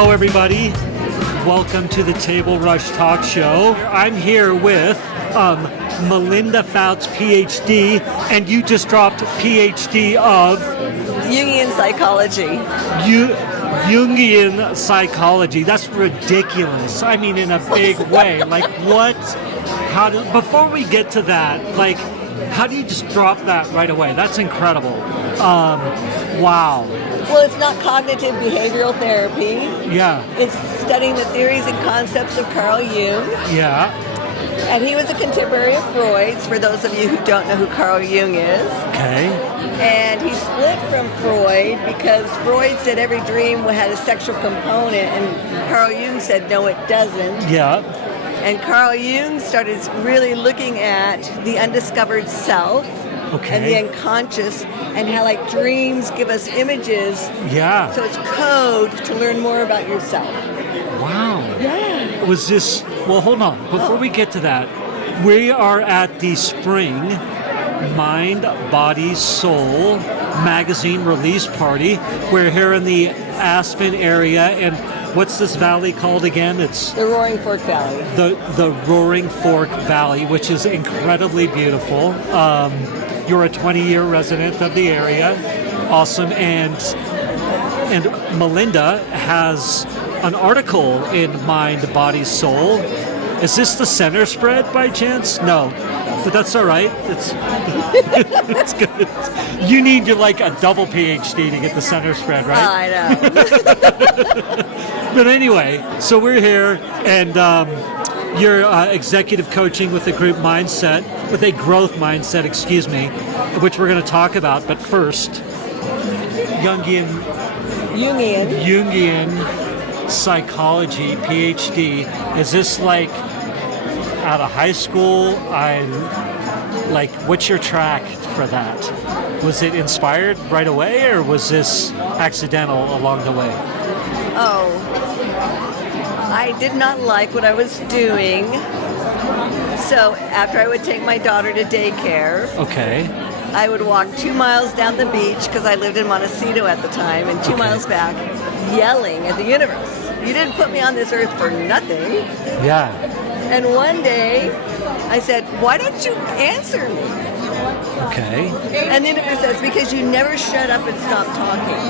Hello, everybody. Welcome to the Table Rush Talk Show. I'm here with Melinda Fouts, PhD, and you just dropped PhD of Jungian psychology. Jungian psychology. That's ridiculous. I mean, in a big way. Like, what? Before we get to that, like, how do you just drop that right away? That's incredible. Wow. Well, it's not cognitive behavioral therapy. Yeah. It's studying the theories and concepts of Carl Jung. Yeah. And he was a contemporary of Freud's, for those of you who don't know who Carl Jung is. Okay. And he split from Freud because Freud said every dream had a sexual component, and Carl Jung said, no, it doesn't. Yeah. And Carl Jung started really looking at the undiscovered self. Okay. And the unconscious, and how like dreams give us images. Yeah. So it's code to learn more about yourself. Wow. Yeah. Was this, well, hold on. Before we get to that, we are at the Spring Mind, Body, Soul magazine release party. We're here in the Aspen area, and what's this valley called again? It's the Roaring Fork Valley. The Roaring Fork Valley, which is incredibly beautiful. You're a 20-year resident of the area. Awesome. And Melinda has an article in Mind, Body, Soul. Is this the center spread by chance? No. But that's all right. It's good. You need to like a double PhD to get the center spread, right? I know. But anyway, so we're here, and you're executive coaching with a growth mindset, which we're going to talk about. But first, Jungian psychology, PhD. Is this like out of high school? What's your track for that? Was it inspired right away, or was this accidental along the way? Oh, I did not like what I was doing. So after I would take my daughter to daycare, Okay. I would walk 2 miles down the beach, because I lived in Montecito at the time, and 2 miles back, yelling at the universe. You didn't put me on this earth for nothing. Yeah. And one day, I said, why don't you answer me? Okay. And the universe says, because you never shut up and stop talking.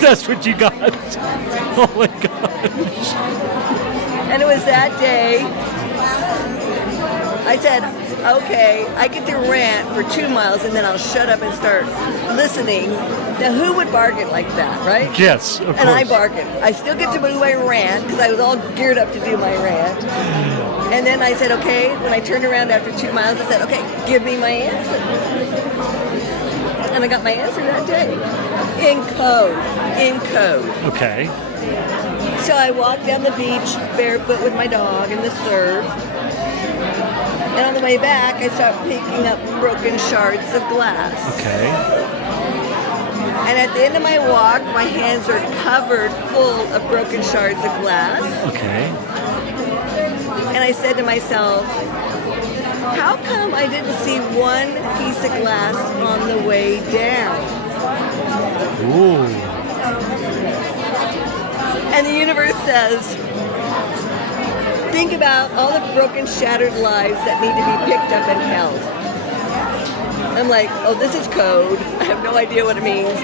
That's what you got. Oh my gosh. And it was that day, I said, okay, I get to rant for 2 miles and then I'll shut up and start listening. Now, who would bargain like that, right? Yes, of course. And I bargained. I still get to do my rant because I was all geared up to do my rant. And then I said, okay, when I turned around after 2 miles, I said, okay, give me my answer. And I got my answer that day. In code. Okay. So I walked down the beach barefoot with my dog in the surf. And on the way back, I started picking up broken shards of glass. Okay. And at the end of my walk, my hands are covered full of broken shards of glass. Okay. And I said to myself, how come I didn't see one piece of glass on the way down? Ooh. And the universe says, think about all the broken, shattered lives that need to be picked up and held. I'm like, oh, this is code. I have no idea what it means.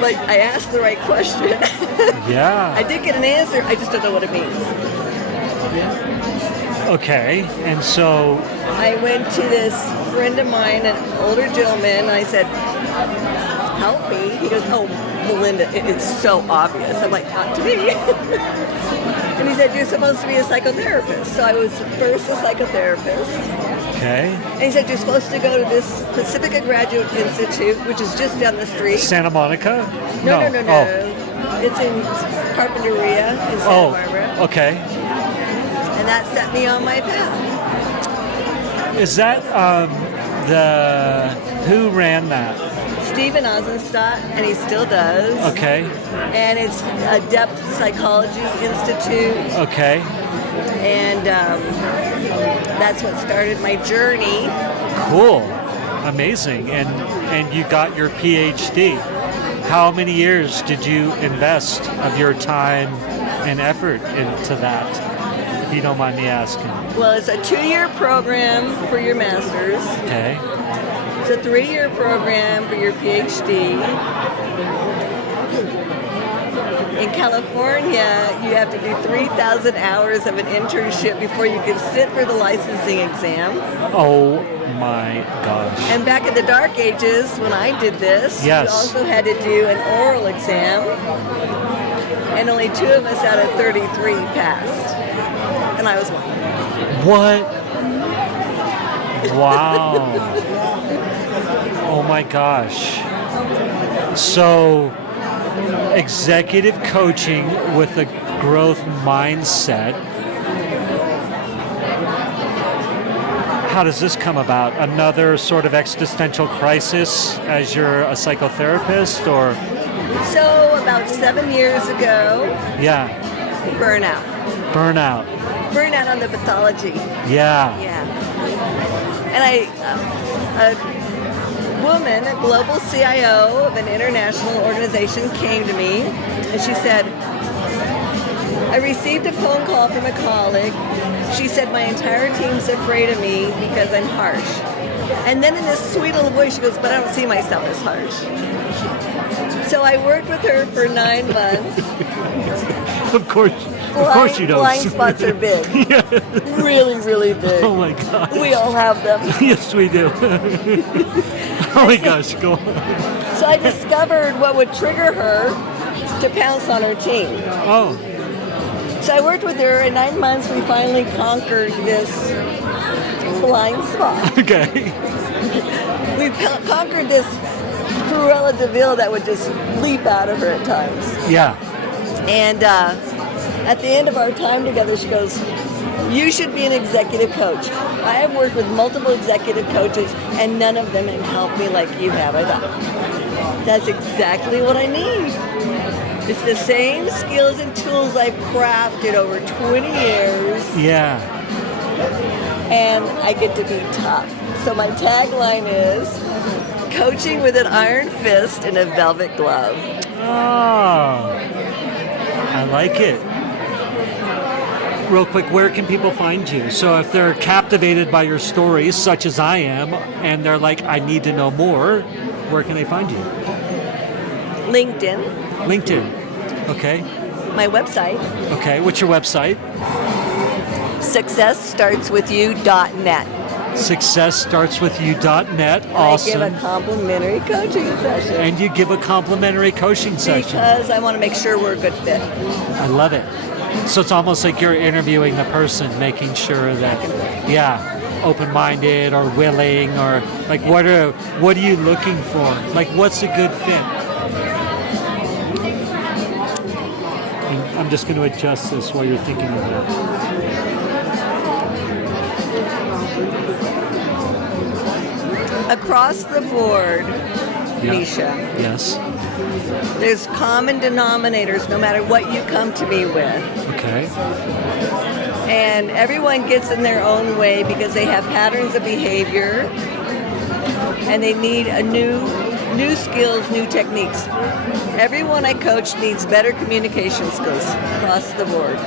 But I asked the right question. Yeah. I did get an answer. I just don't know what it means. Okay. And so I went to this friend of mine, an older gentleman, and I said, help me. He goes, oh, Melinda, it's so obvious. I'm like, not to me. And he said, you're supposed to be a psychotherapist. So I was first a psychotherapist. Okay. And he said, you're supposed to go to this Pacifica Graduate Institute, which is just down the street. Santa Monica? No. Oh. It's in Carpinteria in Santa Barbara. Okay. And that set me on my path. Is that who ran that? Stephen Ozenstadt, and he still does. Okay. And it's a Depth Psychology Institute. Okay. And that's what started my journey. Cool. Amazing. And you got your PhD. How many years did you invest of your time and effort into that, if you don't mind me asking? Well, it's a 2-year program for your master's. Okay. It's a 3-year program for your PhD. In California, you have to do 3,000 hours of an internship before you can sit for the licensing exam. Oh my gosh. And back in the dark ages, when I did this, Yes. we also had to do an oral exam. And only 2 of us out of 33 passed. And I was one. What? Wow. Oh my gosh. So, executive coaching with a growth mindset. How does this come about? Another sort of existential crisis as you're a psychotherapist, or? So about 7 years ago, Yeah, burnout. burnout. Burnout on the pathology. Yeah. Yeah. And a woman, a global CIO of an international organization came to me and she said, I received a phone call from a colleague. She said, my entire team's afraid of me because I'm harsh. And then in this sweet little voice, she goes, but I don't see myself as harsh. So I worked with her for 9 months. Of course you don't. Blind spots are big. Yeah. Really, really big. Oh my gosh. We all have them. Yes, we do. Oh my gosh, go on. So I discovered what would trigger her to pounce on her team. Oh, So I worked with her. In 9 months, we finally conquered this blind spot. okay. We conquered this Cruella de Vil that would just leap out of her at times. Yeah. And at the end of our time together, she goes, you should be an executive coach. I have worked with multiple executive coaches, and none of them have helped me like you have. I thought, that's exactly what I need. It's the same skills and tools I've crafted over 20 years, Yeah. and I get to be tough. So my tagline is, coaching with an iron fist and a velvet glove. Oh, I like it. Real quick, where can people find you? So if they're captivated by your stories, such as I am, and they're like, I need to know more, where can they find you? LinkedIn, LinkedIn. Okay. my website, Okay. What's your website? successstartswithyou.net. Successstartswithyou.net. I Awesome. give a complimentary coaching session. And you give a complimentary coaching session. Because I want to make sure we're a good fit. I love it. So it's almost like you're interviewing the person, making sure that, yeah, open-minded or willing, or like what are you looking for? Like what's a good fit? And I'm just going to adjust this while you're thinking of it. Across the board, Yeah. Misha, Yes. there's common denominators no matter what you come to me with. Okay. And everyone gets in their own way because they have patterns of behavior and they need a new skills, new techniques. Everyone I coach needs better communication skills across the board.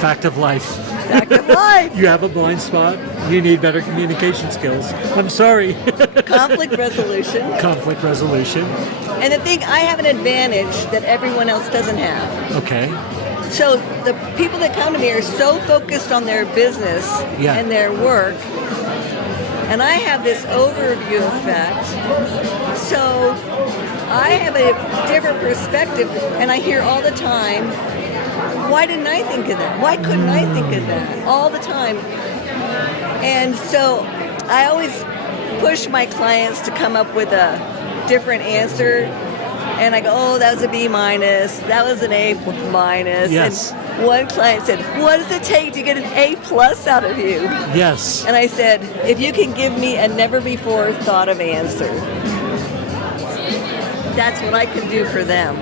Fact of life. Fact of life. You have a blind spot. You need better communication skills. I'm sorry. Conflict resolution. Conflict resolution. And the thing, I have an advantage that everyone else doesn't have. Okay. So the people that come to me are so focused on their business Yeah. and their work, and I have this overview effect. So I have a different perspective, and I hear all the time, why didn't I think of that? Why couldn't I think of that? All the time. And so I always push my clients to come up with a different answer. And I go, oh, that was a B minus. That was an A minus. Yes. And one client said, what does it take to get an A plus out of you? Yes. And I said, if you can give me a never before thought of answer, that's what I can do for them.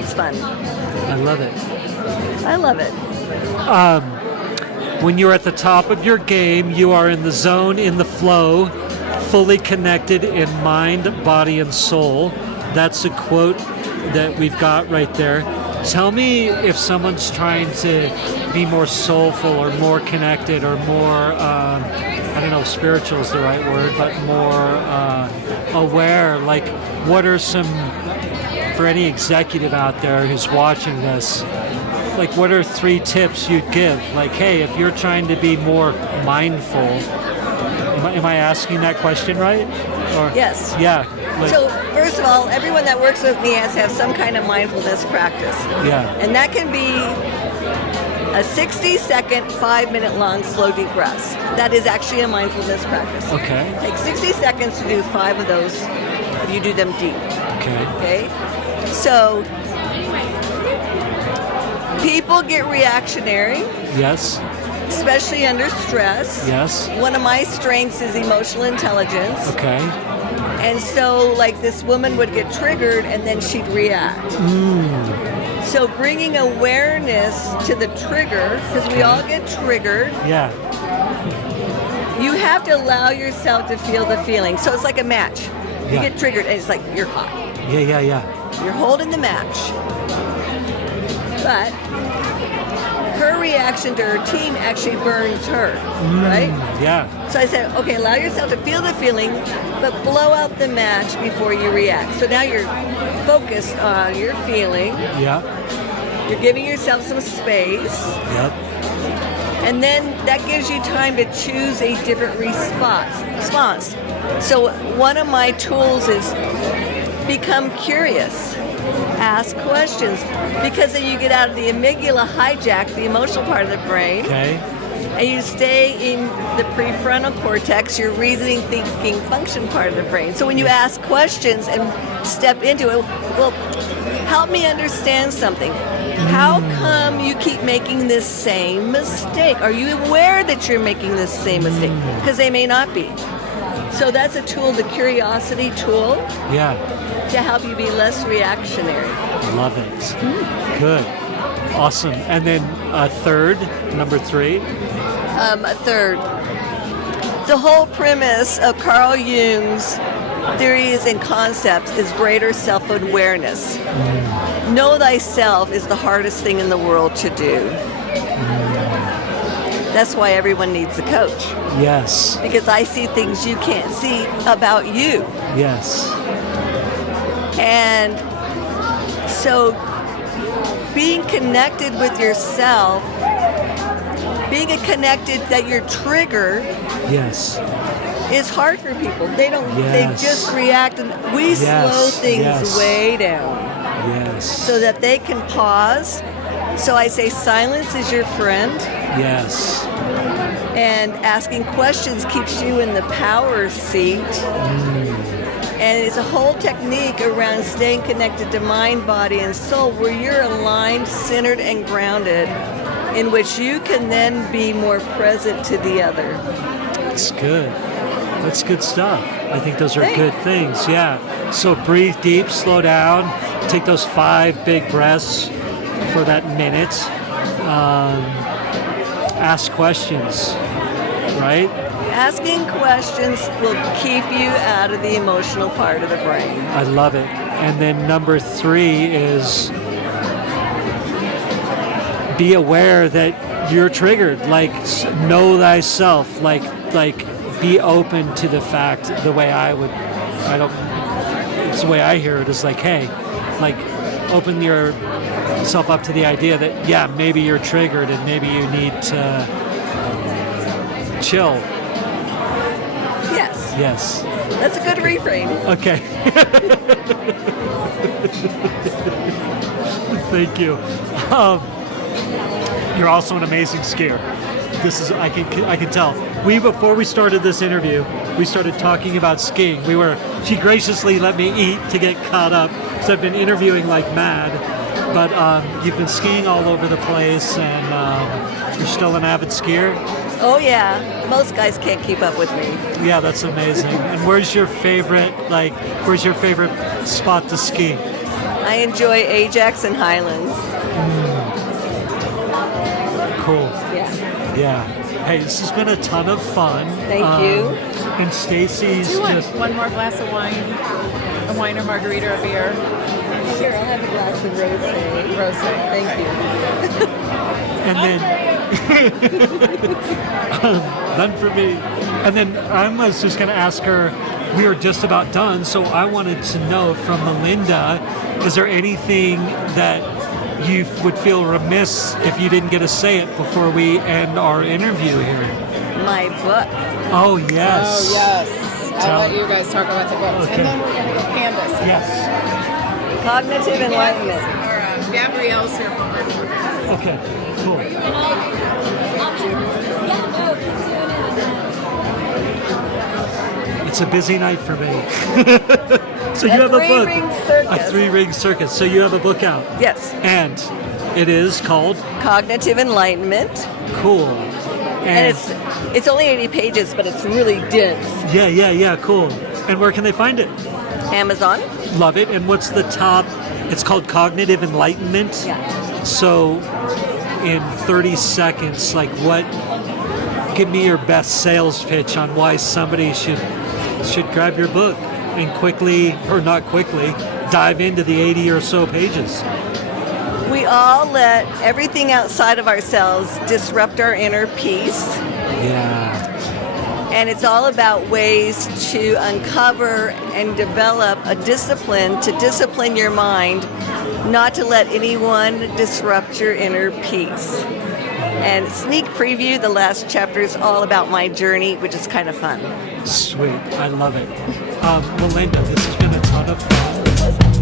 It's fun. I love it. I love it. When you're at the top of your game, you are in the zone, in the flow, fully connected in mind, body, and soul. That's a quote that we've got right there. Tell me if someone's trying to be more soulful or more connected or more, I don't know if spiritual is the right word, but more aware. Like, what are some, for any executive out there who's watching this, like, what are 3 tips you'd give? Like, hey, if you're trying to be more mindful, am I asking that question right? Or, Yes. Yeah. Like, So, first of all, everyone that works with me has to have some kind of mindfulness practice. yeah. And that can be a 60-second, 5-minute long, slow, deep breaths. That is actually a mindfulness practice. Okay. Take 60 seconds to do 5 of those. You do them deep. Okay. Okay? So, people get reactionary, Yes. especially under stress. Yes. One of my strengths is emotional intelligence. Okay. And so, like, this woman would get triggered and then she'd react. So bringing awareness to the trigger, because we all get triggered, Yeah. you have to allow yourself to feel the feeling. So it's like a match. You Yeah. get triggered and it's like you're hot. Yeah. You're holding the match. But her reaction to her team actually burns her, right? Yeah. So I said, okay, allow yourself to feel the feeling, but blow out the match before you react. So now you're focused on your feeling. Yeah. You're giving yourself some space. Yep. And then that gives you time to choose a different response. So one of my tools is become curious. Ask questions. Because then you get out of the amygdala, hijack the emotional part of the brain, Okay. and you stay in the prefrontal cortex, your reasoning, thinking, function part of the brain. So when you ask questions and step into it, well, help me understand something. How come you keep making this same mistake? Are you aware that you're making this same mistake? Because they may not be. So that's a tool, the curiosity tool, Yeah. to help you be less reactionary. Love it. Good. Awesome. And then third, number 3. A third, the whole premise of Carl Jung's theories and concepts is greater self-awareness. Know thyself is the hardest thing in the world to do. That's why everyone needs a coach. Yes. Because I see things you can't see about you. Yes. And so being connected with yourself, being connected that you're triggered, Yes. is hard for people. They don't, Yes. they just react, and we slow things Yes. way down Yes. so that they can pause. So I say silence is your friend, Yes. and asking questions keeps you in the power seat. And it's a whole technique around staying connected to mind, body, and soul, where you're aligned, centered, and grounded, in which you can then be more present to the other. That's good. That's good stuff. I think those are Thanks. good things. Yeah. So breathe deep, slow down, take those 5 big breaths for that minute. Ask questions, right? Asking questions will keep you out of the emotional part of the brain. I love it. And then number 3 is be aware that you're triggered. Like, know thyself. Like be open to the fact. It's the way I hear it is like, hey, like, open yourself up to the idea that, yeah, maybe you're triggered and maybe you need to chill. Yes, Yes. that's a good reframe. Okay. Thank you. You're also an amazing skier. This is I can tell. Before we started this interview, we started talking about skiing. She graciously let me eat to get caught up because I've been interviewing like mad. But you've been skiing all over the place, and you're still an avid skier. Oh yeah, most guys can't keep up with me. Yeah, that's amazing. And where's your favorite spot to ski? I enjoy Ajax and Highlands. Cool. Yeah. Yeah. Hey, this has been a ton of fun. Thank you. And Stacy's Do you want just one more glass of wine? A wine or margarita or beer? Sure, I'll have a glass of rosé. Rosé. Thank you. And then none for me. And then I was just going to ask her. We are just about done, so I wanted to know from Melinda: is there anything that you would feel remiss if you didn't get to say it before we end our interview here? My book. Oh yes. Oh, yes. Tell- I'll let you guys talk about the book. Okay. And then we're going to go Candace. Yes. Cognitive Enlightenment. Or Gabrielle's here from her. Okay. Cool. It's a busy night for me. So you have a book. Three-ring circus. A three-ring circus. So you have a book out. Yes. And it is called Cognitive Enlightenment. Cool. And it's only 80 pages, but it's really dense. Yeah, cool. And where can they find it? Amazon. Love it. And what's the top? It's called Cognitive Enlightenment. Yeah. So in 30 seconds, like give me your best sales pitch on why somebody should grab your book and quickly, or not quickly, dive into the 80 or so pages. We all let everything outside of ourselves disrupt our inner peace. Yeah. And it's all about ways to uncover and develop a discipline to discipline your mind, not to let anyone disrupt your inner peace. And sneak preview, the last chapter is all about my journey, which is kind of fun. Sweet. I love it. Melinda, this has been a ton of fun.